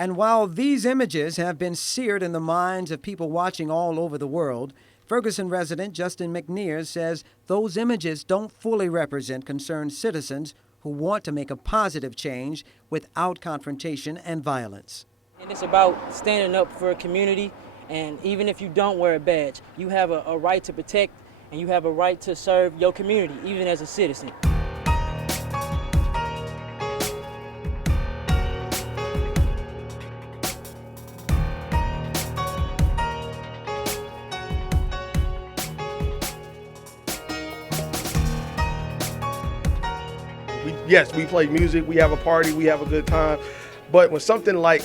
And while these images have been seared in the minds of people watching all over the world, Ferguson resident Justin McNear says those images don't fully represent concerned citizens who want to make a positive change without confrontation and violence. And it's about standing up for a community, and even if you don't wear a badge, you have a right to protect and you have a right to serve your community, even as a citizen. Yes, we play music, we have a party, we have a good time. But when something like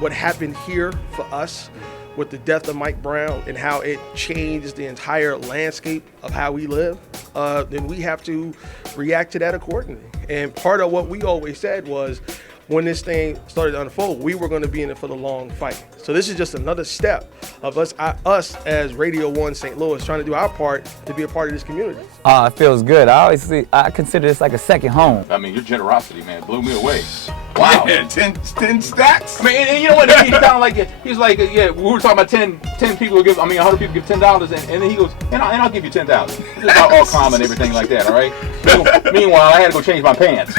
what happened here for us with the death of Mike Brown and how it changed the entire landscape of how we live, then we have to react to that accordingly. And part of what we always said was when this thing started to unfold, we were going to be in it for the long fight. So this is just another step of us as Radio 1 St. Louis trying to do our part to be a part of this community. It feels good. I consider this like a second home. I mean, your generosity, man, blew me away. Wow. Yeah, 10 stacks. I mean, and you know what? He sounded like it. He's like, yeah, we were talking about 10 people give, 100 people give $10, and then he goes, and I'll give you 10,000. It's about all calm and everything like that, all right? So, meanwhile, I had to go change my pants.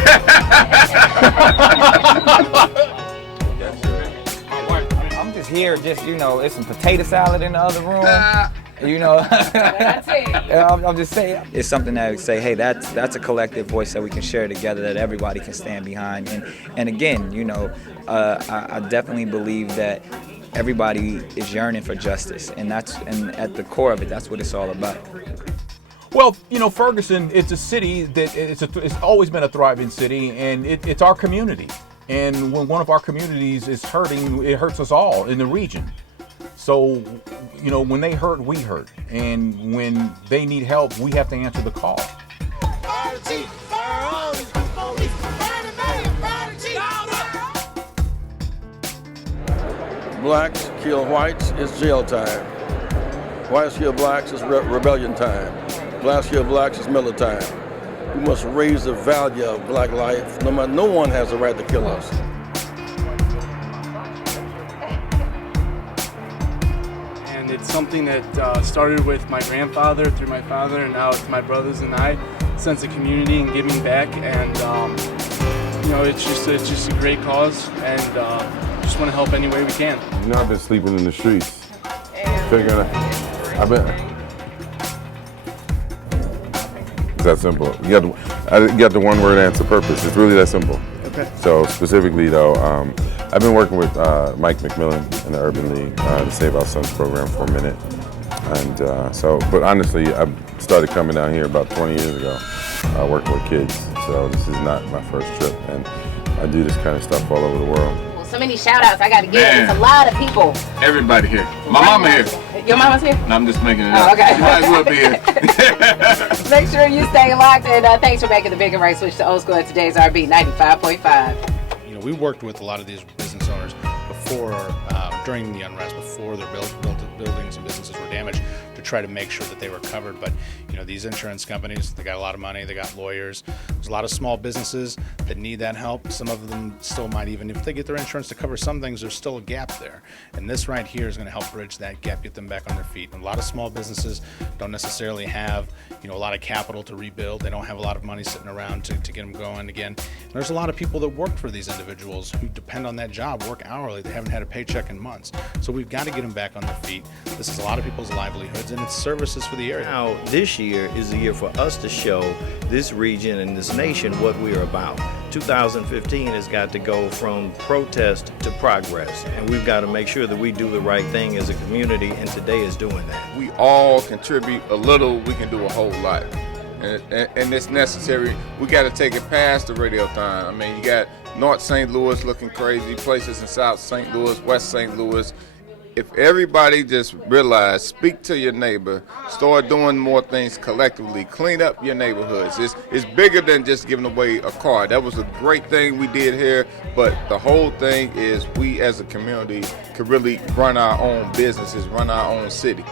I'm just here, it's some potato salad in the other room. I'm just saying. It's something that we say, hey, that's a collective voice that we can share together, that everybody can stand behind. And again, I definitely believe that everybody is yearning for justice, and at the core of it, that's what it's all about. Well, Ferguson, it's a city that it's always been a thriving city, and it's our community. And when one of our communities is hurting, it hurts us all in the region. So, when they hurt, we hurt. And when they need help, we have to answer the call. Blacks kill whites, it's jail time. Whites kill blacks, it's rebellion time. Blacks kill blacks, it's miller time. We must raise the value of black life. No one has the right to kill us. And it's something that started with my grandfather, through my father, and now it's my brothers and I. Sense of community and giving back, and it's just a great cause, and just want to help any way we can. I've been sleeping in the streets. It's that simple. You got the one word answer, purpose. It's really that simple. Okay. So specifically though, I've been working with Mike McMillan in the Urban League, the Save Our Sons program for a minute. And but honestly, I started coming down here about 20 years ago, working with kids. So this is not my first trip, and I do this kind of stuff all over the world. Well, so many shout outs I got to give. It's a lot of people. Everybody here. My mama here. Your mama's here? No, I'm just making it up. Okay. You might as well be here. Make sure you stay locked, and thanks for making the big and right switch to old school at today's RB 95.5. We worked with a lot of these business owners before, during the unrest, before their buildings and businesses were damaged, to try to make sure that they were covered. But these insurance companies, they got a lot of money, they got lawyers. There's a lot of small businesses that need that help. Some of them still might, even if they get their insurance to cover some things, there's still a gap there. And this right here is going to help bridge that gap, get them back on their feet. And a lot of small businesses don't necessarily have, a lot of capital to rebuild. They don't have a lot of money sitting around to get them going again. And there's a lot of people that work for these individuals who depend on that job, work hourly. They haven't had a paycheck in months. So we've got to get them back on their feet. This is a lot of people's livelihoods, and it's services for the area. Now, this year is the year for us to show this region and this nation what we're about. 2015 has got to go from protest to progress, and we've got to make sure that we do the right thing as a community, and today is doing that. We all contribute a little, we can do a whole lot. And it's necessary. We got to take it past the Radiothon. You got North St. Louis looking crazy, places in South St. Louis, West St. Louis. If everybody just realize, speak to your neighbor, start doing more things collectively, clean up your neighborhoods. It's bigger than just giving away a car. That was a great thing we did here, but the whole thing is we as a community could really run our own businesses, run our own city.